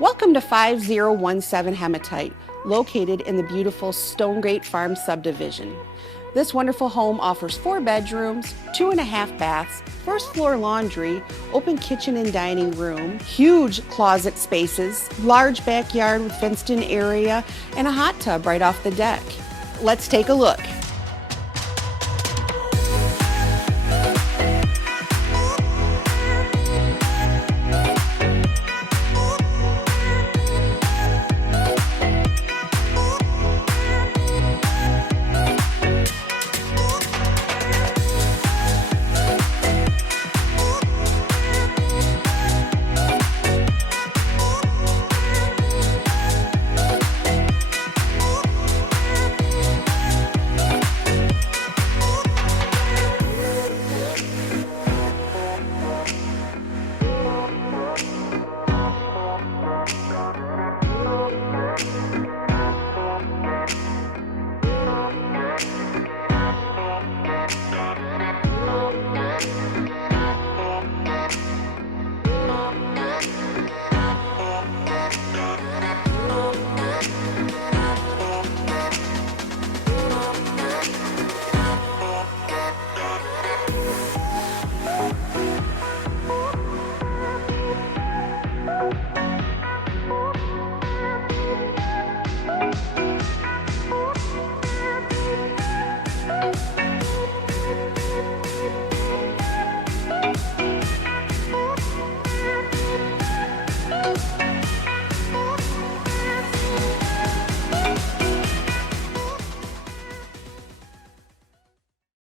Welcome to 5017 Hematite, located in the beautiful Stonegate Farms subdivision. This wonderful home offers 4 bedrooms, 2.5 baths, first floor laundry, open kitchen and dining room, huge closet spaces, large backyard with fenced in area, and a hot tub right off the deck. Let's take a look.